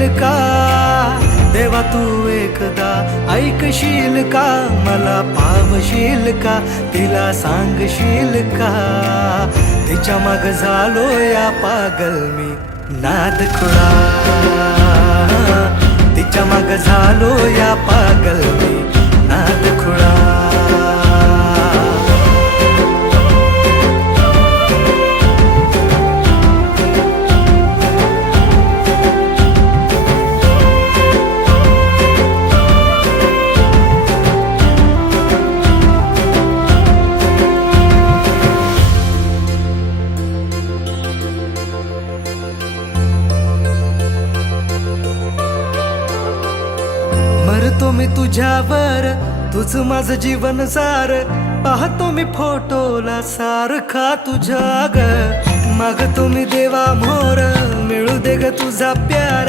पावशील का देवा तू एकदा ऐकशील का मला पावशील का तिला सांगशील का तिच्या माग झालो या पागल मी नाद खुळा तिच्या माग झालो या पागल मी नाद खुळा मरतो मी तुझ्यावर तुझ माझं जीवन सार पाहतो मी फोटोला सारखा तुझ्या ग मागतो मी देवा मोर मिळू दे ग तुझा प्यार